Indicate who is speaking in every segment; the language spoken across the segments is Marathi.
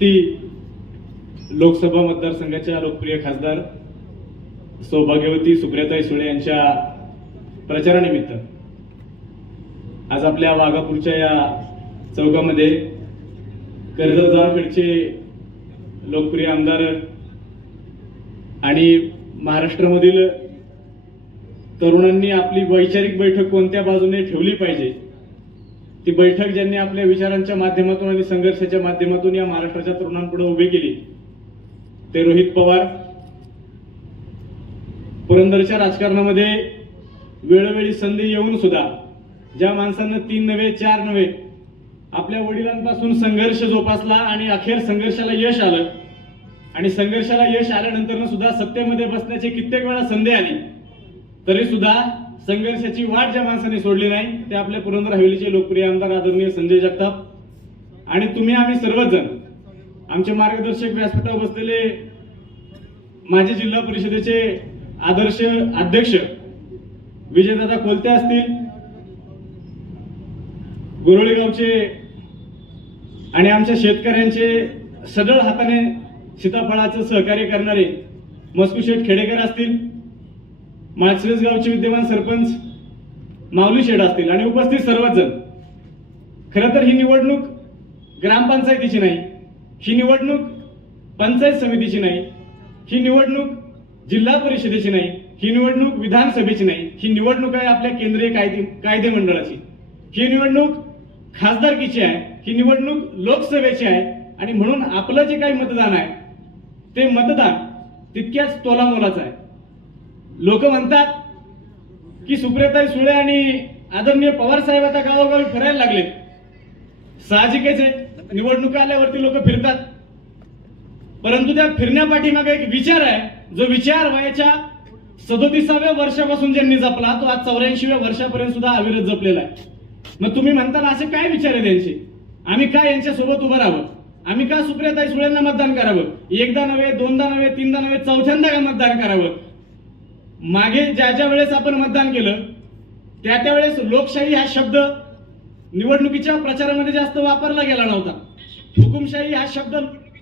Speaker 1: ती लोकसभा मतदारसंघाच्या लोकप्रिय खासदार सौभाग्यवती सुप्रियाताई सुळे यांच्या प्रचारानिमित्त आज आपल्या वाघापूरच्या या चौकामध्ये कर्जत जामखेडचे लोकप्रिय आमदार आणि महाराष्ट्रामधील तरुणांनी आपली वैचारिक बैठक कोणत्या बाजूने ठेवली पाहिजे? ती बैठक ज्यांनी आपल्या विचारांच्या माध्यमातून आणि संघर्षाच्या माध्यमातून या महाराष्ट्राच्या तरुणांपुढे उभी केली ते रोहित पवार. पुरंदरच्या राजकारणामध्ये वेळोवेळी संधी येऊन सुद्धा ज्या माणसांना तीन नव्हे चार नव्हे आपल्या वडिलांपासून संघर्ष जोपासला आणि अखेर संघर्षाला यश आलं. आणि संघर्षाला यश आल्यानंतर सुद्धा सत्तेमध्ये बसण्याची कित्येक वेळा संधी आली. तरी सुद्धा संघर्षाची वाट ज्या माणसाने सोडली नाही ते आपल्या पुरंदर हवेलीचे लोकप्रिय आमदार आदरणीय संजय जगताप. आणि तुम्ही आम्ही सर्वजण आमचे मार्गदर्शक व्यासपीठावर बसलेले माझे जिल्हा परिषदेचे आदर्श अध्यक्ष विजयदादा कोलते असतील गुरोळीगावचे आणि आमच्या शेतकऱ्यांचे सदळ हाताने सीताफळाचं सहकार्य करणारे मस्कुशेठ खेडेकर असतील माळशिरस गावचे विद्यमान सरपंच माऊली शेड असतील आणि उपस्थित सर्वच जण खरं तर ही निवडणूक ग्रामपंचायतीची नाही ही निवडणूक पंचायत समितीची नाही ही निवडणूक जिल्हा परिषदेची नाही ही निवडणूक विधानसभेची नाही ही निवडणूक आहे आपल्या केंद्रीय कायदे कायदे मंडळाची. ही निवडणूक खासदारकीची आहे ही निवडणूक लोकसभेची आहे आणि म्हणून आपलं जे काही मतदान आहे ते मतदान तितक्याच तोलामोलाचं आहे. लोक म्हणतात की सुप्रियाताई सुळे आणि आदरणीय पवार साहेब आता गावोगावी फिरायला लागलेत. साहजिकच आहे. निवडणुका आल्यावरती लोक फिरतात. परंतु त्या फिरण्यापाठीमागे एक विचार आहे. जो विचार वयाच्या सदोतीसाव्या वर्षापासून ज्यांनी जपला तो आज चौऱ्याऐंशीव्या वर्षापर्यंत सुद्धा अविरत जपलेला आहे. मग तुम्ही म्हणताना असे काय विचार आहे त्यांचे आम्ही काय यांच्यासोबत उभं राहावं? आम्ही का सुप्रियाताई सुळेंना मतदान करावं? एकदा नव्हे दोनदा नव्हे तीनदा नव्हे चौथ्यांदा का मतदान करावं? मागे ज्या ज्या वेळेस आपण मतदान केलं त्या त्या वेळेस लोकशाही हा शब्द निवडणुकीच्या प्रचारामध्ये जास्त वापरला गेला नव्हता. हुकुमशाही हा शब्द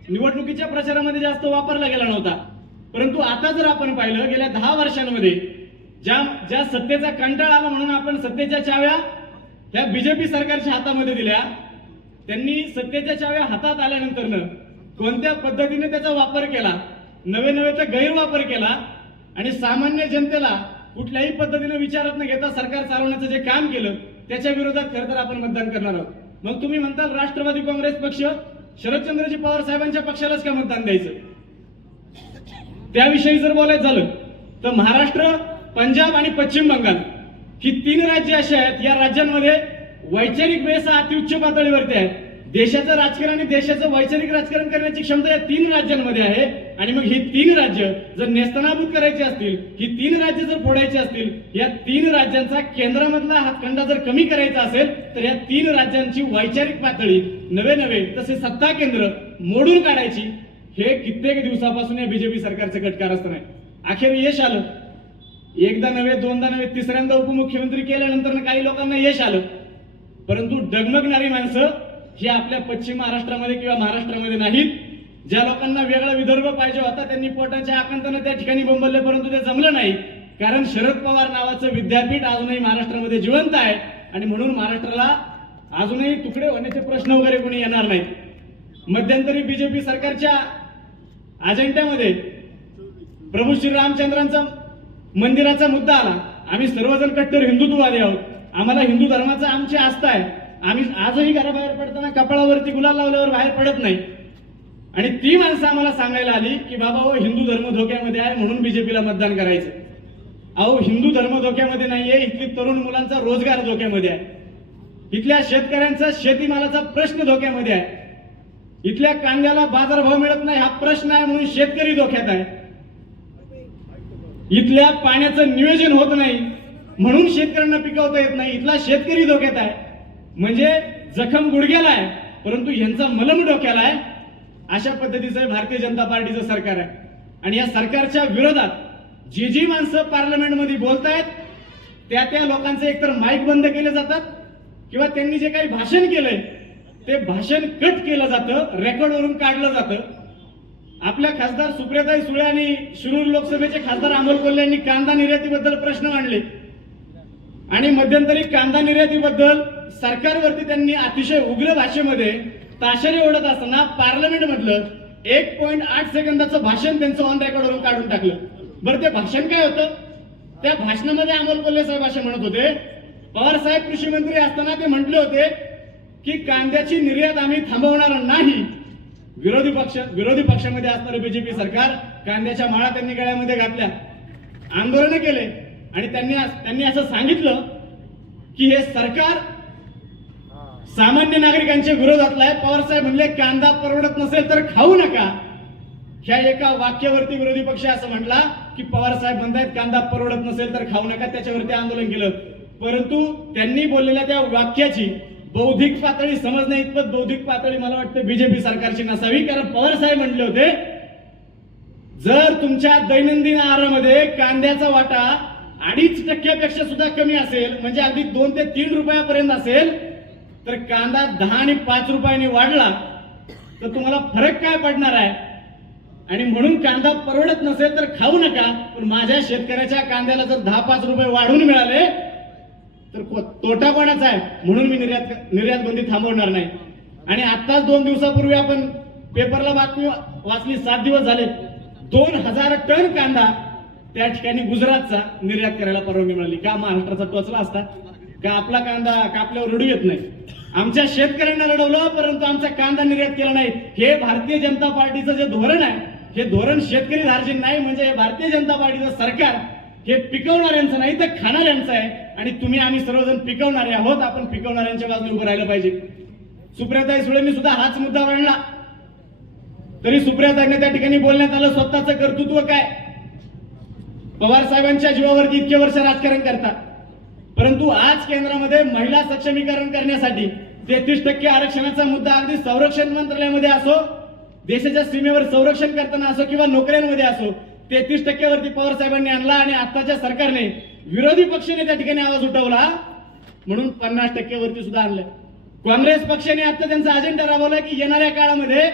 Speaker 1: निवडणुकीच्या प्रचारामध्ये जास्त वापरला गेला नव्हता. परंतु आता जर आपण पाहिलं गेल्या दहा वर्षांमध्ये ज्या ज्या सत्तेचा कंटाळ आला म्हणून आपण सत्तेच्या चाव्या ह्या बीजेपी सरकारच्या हातामध्ये दिल्या त्यांनी सत्तेच्या चाव्या हातात आल्यानंतर कोणत्या पद्धतीने त्याचा वापर केला नवे नवे तर गैरवापर केला आणि सामान्य जनतेला कुठल्याही पद्धतीने विचारात न घेता सरकार चालवण्याचं जे काम केलं त्याच्या विरोधात खरं तर आपण मतदान करणार आहोत. मग तुम्ही म्हणताल राष्ट्रवादी काँग्रेस पक्ष शरदचंद्रजी पवार साहेबांच्या पक्षालाच का मतदान द्यायचं? त्याविषयी जर बोलायचं झालं तर महाराष्ट्र पंजाब आणि पश्चिम बंगाल ही तीन राज्य अशी आहेत या राज्यांमध्ये वैचारिक बेस हा अतिउच्च पातळीवरती आहे देशाचं राजकारण आणि देशाचं वैचारिक राजकारण करण्याची क्षमता या तीन राज्यांमध्ये आहे. आणि मग ही तीन राज्य जर नेस्तनाभूत करायची असतील ही तीन राज्य जर फोडायची असतील या तीन राज्यांचा केंद्रामधला हातखंडा जर कमी करायचा असेल तर या तीन राज्यांची वैचारिक पातळी नवे नवे तसे सत्ता केंद्र मोडून काढायची हे कित्येक दिवसापासून या बीजेपी सरकारचं कटकार असतं नाही अखेर यश आलं. एकदा नव्हे दोनदा नव्हे तिसऱ्यांदा उपमुख्यमंत्री केल्यानंतर काही लोकांना यश आलं. परंतु डगमगणारी माणसं हे आपल्या पश्चिम महाराष्ट्रामध्ये किंवा महाराष्ट्रामध्ये नाहीत. ज्या लोकांना वेगळा विदर्भ पाहिजे होता त्यांनी पोटाच्या आकांतानं त्या ठिकाणी बोंबलले परंतु ते जमलं नाही. कारण शरद पवार नावाचं विद्यापीठ अजूनही महाराष्ट्रामध्ये जिवंत आहे. आणि म्हणून महाराष्ट्राला अजूनही तुकडे होण्याचे प्रश्न वगैरे कोणी येणार नाहीत. मध्यंतरी बीजेपी सरकारच्या अजेंड्यामध्ये प्रभू श्री रामचंद्रांचा मंदिराचा मुद्दा आला. आम्ही सर्वजण कट्टर हिंदुत्ववादी आहोत. आम्हाला हिंदू धर्माचा आमची आस्था आहे. आम्ही आजही घराबाहेर पडताना कपाळावरती गुलाल लावल्यावर बाहेर पडत नाही. आणि ती माणसं आम्हाला सांगायला आली की बाबा हो हिंदू धर्म धोक्यामध्ये आहे म्हणून बीजेपीला मतदान करायचं. अहो हिंदू धर्म धोक्यामध्ये नाहीये इथली तरुण मुलांचा रोजगार धोक्यामध्ये आहे. इथल्या शेतकऱ्यांचा शेतीमालाचा प्रश्न धोक्यामध्ये आहे. इथल्या कांद्याला बाजारभाव मिळत नाही हा प्रश्न आहे म्हणून शेतकरी धोक्यात आहे. इथल्या पाण्याचं नियोजन होत नाही म्हणून शेतकऱ्यांना पिकवता येत नाही इथला शेतकरी धोक्यात आहे. म्हणजे जखम गुडघ्याला आहे परंतु यांचा मलम डोक्याला आहे अशा पद्धतीचं भारतीय जनता पार्टीचं सरकार आहे. आणि या सरकारच्या विरोधात जी जी माणसं पार्लमेंटमध्ये बोलतायत त्या त्या लोकांचे एकतर माईक बंद केले जातात किंवा त्यांनी जे काही भाषण केलंय ते भाषण कट केलं जातं रेकॉर्डवरून काढलं जातं. आपल्या खासदार सुप्रियाताई सुळे आणि शिरूर लोकसभेचे खासदार अमोल कोल्हे यांनी कांदा निर्यातीबद्दल प्रश्न मांडले. आणि मध्यंतरी कांदा निर्यातीबद्दल सरकारवरती त्यांनी अतिशय उग्र भाषेमध्ये ताशेरे ओढत असताना पार्लमेंट मधलं एक पॉईंट आठ सेकंदाचं भाषण त्यांचं ऑन रेकॉर्डवरून काढून टाकलं. बरं ते भाषण काय होतं? त्या भाषणामध्ये अमोल कोल्हे साहेब असे म्हणत होते. पवार साहेब कृषी मंत्री असताना ते म्हटले होते की कांद्याची निर्यात आम्ही थांबवणार नाही. विरोधी पक्ष विरोधी पक्षामध्ये असणारं बीजेपी सरकार कांद्याच्या माळा त्यांनी गळ्यामध्ये घातल्या. आंदोलन केले. आणि त्यांनी त्यांनी असं सांगितलं की हे सरकार सामान्य नागरिकांच्या विरोधातलाय पवारसाहेब पवार साहेब म्हणले कांदा परवडत नसेल तर खाऊ नका. ह्या एका वाक्यावरती विरोधी पक्ष असं म्हटला की पवार साहेब म्हणतायत कांदा परवडत नसेल तर खाऊ नका त्याच्यावरती आंदोलन केलं. परंतु त्यांनी बोललेल्या त्या वाक्याची बौद्धिक पातळी समजण्या इतपत बौद्धिक पातळी मला वाटतं बीजेपी सरकारची नसावी. कारण पवार साहेब म्हटले होते जर तुमच्या दैनंदिन आहारामध्ये कांद्याचा वाटा अडीच टक्क्यापेक्षा सुद्धा कमी असेल म्हणजे अगदी दोन ते तीन रुपयापर्यंत असेल तर कांदा दहा आणि पाच रुपयाने वाढला तर तुम्हाला फरक काय पडणार आहे? आणि म्हणून कांदा परवडत नसेल तर खाऊ नका पण माझ्या शेतकऱ्याच्या कांद्याला जर दहा पाच रुपये वाढून मिळाले तर तोटा कोणाचा आहे? म्हणून मी निर्यात निर्यात बंदी थांबवणार नाही. आणि आताच दोन दिवसापूर्वी आपण पेपरला बातमी वाचली सात दिवस झाले. दोन हजार टन कांदा त्या ठिकाणी गुजरातचा निर्यात करायला परवानगी मिळाली. का महाराष्ट्राचा टोचला असता? का आपला कांदा कापल्यावर रडू येत नाही? आमच्या शेतकऱ्यांना रडवलं परंतु आमचा कांदा निर्यात केला नाही. हे भारतीय जनता पार्टीचं जे धोरण आहे हे धोरण शेतकरी धार्जिन नाही म्हणजे हे भारतीय जनता पार्टीचं सरकार हे पिकवणाऱ्यांचं नाही तर खाणाऱ्यांचं आहे. आणि तुम्ही आम्ही सर्वजण पिकवणारे आहोत आपण पिकवणाऱ्यांच्या बाजूने उभं राहिलं पाहिजे. सुप्रियाताई सुळेंनी सुद्धा हाच मुद्दा मांडला. तरी सुप्रियाताईने त्या ठिकाणी बोलण्यात आलं स्वतःचं कर्तृत्व काय? पवार साहेबांच्या जीवावरती इतके वर्ष राजकारण करतात. परंतु आज केंद्रामध्ये महिला सक्षमीकरण करण्यासाठी तेहतीस टक्के आरक्षणाचा मुद्दा अगदी संरक्षण मंत्रालयामध्ये असो देशाच्या सीमेवर संरक्षण करताना असो किंवा नोकऱ्यांमध्ये असो तेहतीस टक्क्यावरती पवार साहेबांनी आणला आणि आताच्या सरकारने विरोधी पक्षाने त्या ठिकाणी आवाज उठवला. म्हणून पन्नास टक्क्यावरती सुद्धा आणलं. काँग्रेस पक्षाने आता त्यांचा अजेंडा राबवला की येणाऱ्या काळामध्ये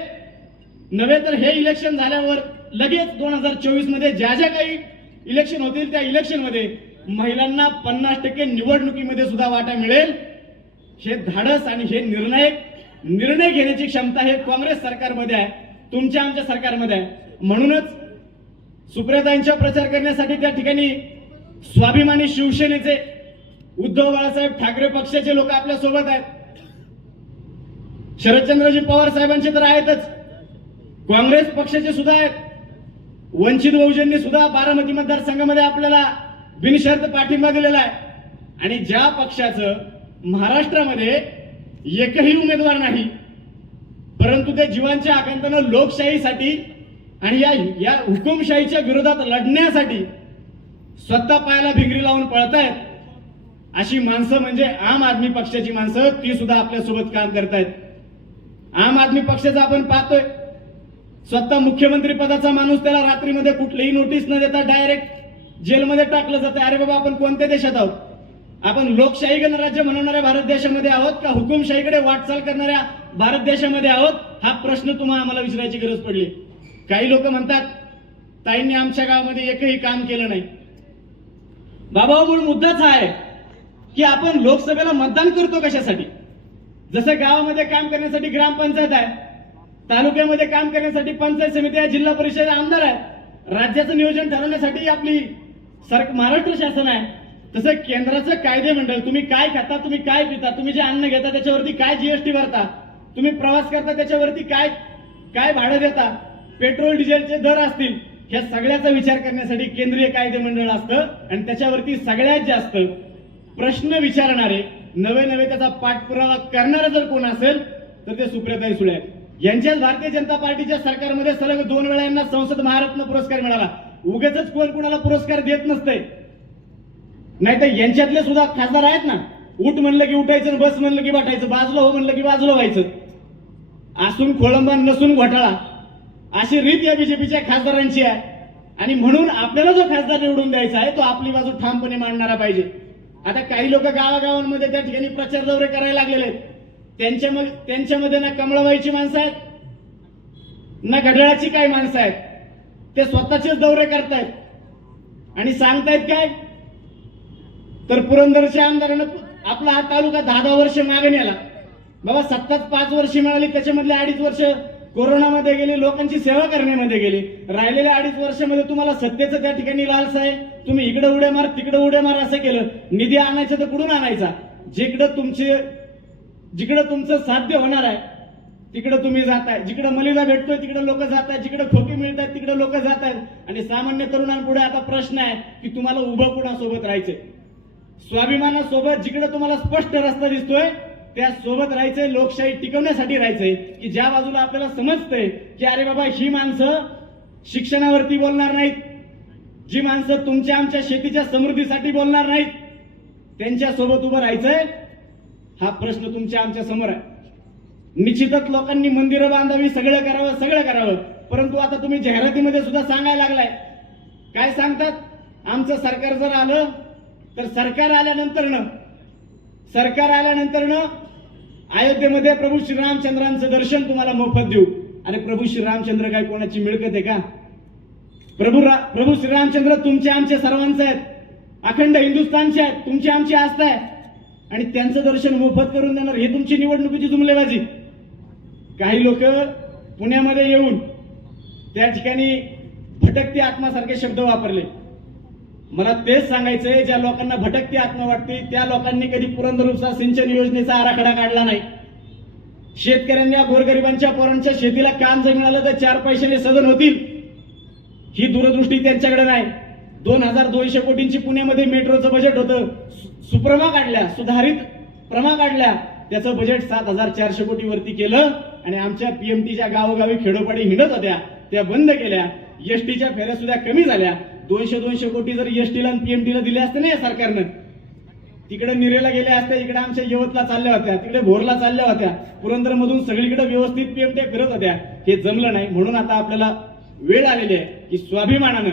Speaker 1: नव्हे तर हे इलेक्शन झाल्यावर लगेच दोन हजार चोवीसमध्ये ज्या ज्या काही इलेक्शन होतील त्या इलेक्शनमध्ये महिलांना पन्नास टक्के निवडणुकीमध्ये सुद्धा वाटा मिळेल. हे धाडस आणि हे निर्णायक निर्णय घेण्याची क्षमता हे काँग्रेस सरकारमध्ये आहे. तुमच्या आमच्या सरकारमध्ये आहे. म्हणूनच सुप्रियाताईंच्या प्रचार करण्यासाठी त्या ठिकाणी स्वाभिमानी शिवसेनेचे उद्धव बाळासाहेब ठाकरे पक्षाचे लोक आपल्यासोबत आहेत. शरदचंद्रजी पवार साहेबांचे तर आहेतच. काँग्रेस पक्षाचे सुद्धा आहेत. वंचित बहुजननी सुद्धा बारामती मतदारसंघामध्ये आपल्याला बिनशर्त पाठिंबा दिलेला आहे. आणि ज्या पक्षाचं महाराष्ट्रामध्ये एकही उमेदवार नाही परंतु ते जीवांच्या आकांतानं लोकशाहीसाठी आणि या या हुकुमशाहीच्या विरोधात लढण्यासाठी स्वतः पायाला भिंगरी लावून पळतायत अशी माणसं म्हणजे आम आदमी पक्षाची माणसं ती सुद्धा आपल्यासोबत काम करतायत. आम आदमी पक्षाचं आपण पाहतोय. स्वतः मुख्यमंत्री पदाचा माणूस त्याला रात्रीमध्ये कुठलीही नोटीस न देता डायरेक्ट जेलमध्ये टाकलं जातं अरे बाबा आपण कोणत्या देशात आहोत? आपण लोकशाही गणराज्य म्हणणाऱ्या भारत देशामध्ये आहोत का हुकुमशाहीकडे वाटचाल करणाऱ्या भारत देशामध्ये आहोत? हा प्रश्न तुम्हाला आम्हाला विचारायची गरज पडली. काही लोक म्हणतात ताईंनी आमच्या गावामध्ये एकही काम केलं नाही. बाबा मूळ मुद्दाच हा आहे की आपण लोकसभेला मतदान करतो कशासाठी? जसं गावामध्ये काम करण्यासाठी ग्रामपंचायत आहे तालुक्यामध्ये काम करण्यासाठी पंचायत समिती आहे जिल्हा परिषद आमदार आहे राज्याचं नियोजन ठरवण्यासाठी आपली सर महाराष्ट्र शासन आहे. तसं केंद्राचं कायदे मंडळ तुम्ही काय खाता तुम्ही काय पिता तुम्ही जे अन्न घेता त्याच्यावरती काय जीएसटी भरता तुम्ही प्रवास करता त्याच्यावरती काय काय भाडं देता पेट्रोल डिझेलचे दर असतील ह्या सगळ्याचा विचार करण्यासाठी केंद्रीय कायदे मंडळ असतं आणि त्याच्यावरती सगळ्यात जास्त प्रश्न विचारणारे नवे नवे त्याचा पाठपुरावा करणारा जर कोण असेल तर ते सुप्रियाताई सुळे यांच्याच भारतीय जनता पार्टीच्या सरकारमध्ये सलग दोन वेळा यांना संसद महारत्न पुरस्कार मिळाला. उगेच कोण कुणाला पुरस्कार देत नसते नाही तर यांच्यातले सुद्धा खासदार आहेत ना. उठ म्हणलं की उठायचं बस म्हणलं की वाटायचं. बाजलो हो म्हणलं की बाजलो व्हायचं. असून खोळंबा नसून घोटाळा. अशी रीत या बीजेपीच्या खासदारांची आहे. आणि म्हणून आपल्याला जो खासदार निवडून द्यायचा आहे तो आपली बाजू ठामपणे मांडणारा पाहिजे. आता काही लोक गावागावांमध्ये त्या ठिकाणी प्रचार दौरे करायला लागलेले आहेत. त्यांच्या त्यांच्यामध्ये ना कमळाबाईची माणसं आहेत ना घड्याळाची काही माणसं आहेत. ते स्वतःचेच दौरे करतायत. आणि सांगतायत काय? तर पुरंदरच्या आमदारानं आपला हा तालुका दहा दहा वर्ष मागे नेला. बाबा सत्ताच पाच वर्ष मिळाली त्याच्यामधले अडीच वर्ष कोरोनामध्ये गेले लोकांची सेवा करण्यामध्ये गेले. राहिलेल्या अडीच वर्षामध्ये तुम्हाला सत्तेचं त्या ठिकाणी लालसा आहे तुम्ही इकडे उड्या मार तिकडे उड्या मार असं केलं. निधी आणायचा तर कुठून आणायचा? जिकडं तुमचे जिकडं तुमचं साध्य होणार आहे तिकडं तुम्ही जाताय जिकडं मलिदा भेटतोय तिकडे लोक जात आहेत जिकडे खोकी मिळतात तिकडे लोक जात आहेत आणि सामान्य तरुणांपुढे आता प्रश्न आहे की तुम्हाला उभं कुणासोबत राहायचंय? स्वाभिमानासोबत जिकडे तुम्हाला स्पष्ट रस्ता दिसतोय त्या सोबत राहायचंय लोकशाही टिकवण्यासाठी राहायचंय. की ज्या बाजूला आपल्याला समजतंय की अरे बाबा ही माणसं शिक्षणावरती बोलणार नाहीत. जी माणसं तुमच्या आमच्या शेतीच्या समृद्धीसाठी बोलणार नाहीत. त्यांच्यासोबत उभं राहायचंय. हा प्रश्न तुमच्या आमच्यासमोर आहे. निश्चितच लोकांनी मंदिरं बांधावी सगळं करावं सगळं करावं. परंतु आता तुम्ही जाहिरातीमध्ये सुद्धा सांगायला लागलाय. काय सांगतात? आमचं सरकार जर आलं तर सरकार आल्यानंतर न सरकार आल्यानंतर न अयोध्येमध्ये प्रभू श्रीरामचंद्रांचं दर्शन तुम्हाला मोफत देऊ. अरे प्रभू श्रीरामचंद्र काय कोणाची मिळकत आहे का? प्रभू रा, प्रभू श्रीरामचंद्र तुमचे आमचे सर्वांचे आहेत. अखंड हिंदुस्थानचे आहेत. तुमची आमची आस्था आहे. आणि त्यांचं दर्शन मोफत करून देणार हे तुमची निवडणुकीची जुमलेबाजी. काही लोक पुण्यामध्ये येऊन त्या ठिकाणी भटकती आत्मासारखे शब्द वापरले. मला तेच सांगायचंय ज्या लोकांना भटकती आत्मा वाटते त्या लोकांनी कधी पुरंदरूपचा सिंचन योजनेचा आराखडा काढला नाही. शेतकऱ्यांनी गोरगरिबांच्या पोरांच्या शेतीला काम जर मिळालं तर चार पैशाने सदन होतील. ही दूरदृष्टी त्यांच्याकडे नाही. दोन हजार दोनशे कोटींची पुण्यामध्ये मेट्रोचं बजेट होतं. सु- सुप्रमा काढल्या सुधारित प्रमा काढल्या. त्याचं बजेट सात हजार चारशे कोटी वरती केलं आणि आमच्या पीएमटीच्या गावोगावी खेडोपाडी हिंडत होत्या त्या बंद केल्या. एसटीच्या फेऱ्या सुद्धा कमी झाल्या. दोनशे दोनशे कोटी जर एसटीला आणि पीएमटीला दिले असते ना या सरकारनं तिकडे निरेला गेल्या असत्या इकडे आमच्या यवतला चालल्या होत्या तिकडे भोरला चालल्या होत्या. पुरंदर मधून सगळीकडे व्यवस्थित पीएमटी फिरत होत्या. हे जमलं नाही. म्हणून आता आपल्याला वेळ आलेली आहे की स्वाभिमानानं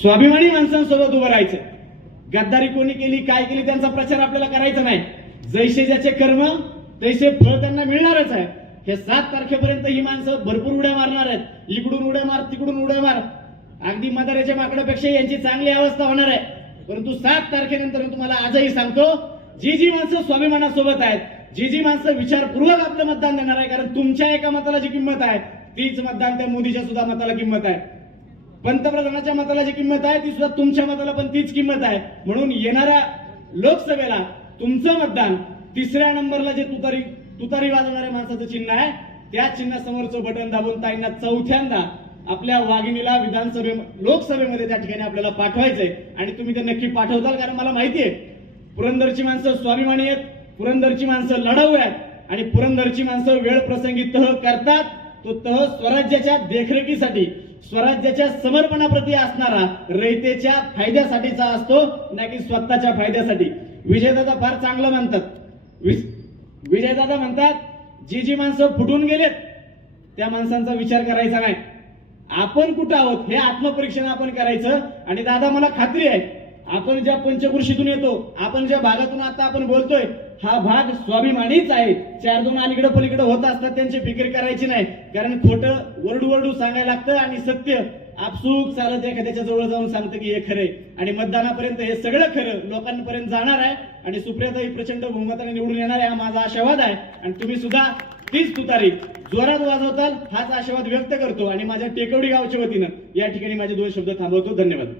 Speaker 1: स्वाभिमानी माणसांसोबत उभं राहायचं. गद्दारी कोणी केली काय केली त्यांचा प्रचार आपल्याला करायचा नाही. जैसे ज्याचे कर्म तैसे फळ त्यांना मिळणारच आहे. हे सात तारखेपर्यंत ही माणसं भरपूर उड्या मारणार आहेत. इकडून उड्या मार तिकडून उड्या मार. अगदी मदाराच्या माकडापेक्षा यांची चांगली अवस्था होणार आहे. परंतु सात तारखेनंतर मी तुम्हाला आजही सांगतो जी जी माणसं स्वाभिमानासोबत आहेत जी जी माणसं विचारपूर्वक आपलं मतदान देणार आहे कारण तुमच्या एका मताला जी किंमत आहे तीच मतदान त्या मोदीच्या सुद्धा मताला किंमत आहे. पंतप्रधानाच्या मताला जी किंमत आहे ती सुद्धा तुमच्या मताला पण तीच किंमत आहे. म्हणून येणाऱ्या लोकसभेला तुमचं मतदान तिसऱ्या नंबरला जे तुतारी तुतारी वाजवणाऱ्या माणसाचं चिन्ह आहे त्या चिन्हासमोरचं बटन दाबून ताईंना चौथ्यांदा आपल्या वाघिणीला विधानसभे लोकसभेमध्ये त्या ठिकाणी आपल्याला पाठवायचंय. आणि तुम्ही ते नक्की पाठवताल कारण मला माहिती आहे पुरंदरची माणसं स्वाभिमानी आहेत पुरंदरची माणसं लढाऊ आहेत आणि पुरंदरची माणसं वेळ प्रसंगी तह करतात तो तह स्वराज्याच्या देखरेखीसाठी स्वराज्याच्या समर्पणाप्रती असणारा रयतेच्या फायद्यासाठीचा असतो ना की स्वतःच्या फायद्यासाठी. विजयदादा फार चांगलं म्हणतात. विस- विजयदादा म्हणतात जी जी माणसं फुटून गेलेत त्या माणसांचा विचार करायचा नाही. आपण कुठं आहोत हे आत्मपरीक्षण आपण करायचं. आणि दादा मला खात्री आहे आपण ज्या पंचकृषीतून येतो आपण ज्या भागातून आता आपण बोलतोय हा भाग स्वाभिमानीच आहे. चार दोन अलीकडे पलीकडे होत असतात त्यांची फिकीर करायची नाही. कारण खोटं वरडू वरडू सांगायला लागतं आणि सत्य आपसूक चालत एखाद्याच्या जवळ जाऊन सांगतं की हे खरे आणि मतदानापर्यंत हे सगळं खरं लोकांपर्यंत जाणार आहे. आणि सुप्रियाताई प्रचंड बहुमताने निवडून येणार आहे. हा माझा आशावाद आहे. आणि तुम्ही सुद्धा तीच तुतारी. जोरात वाजवताल हाच आशावाद व्यक्त करतो. आणि माझ्या टेकवडी गावच्या वतीनं या ठिकाणी माझे दोन शब्द थांबवतो. धन्यवाद.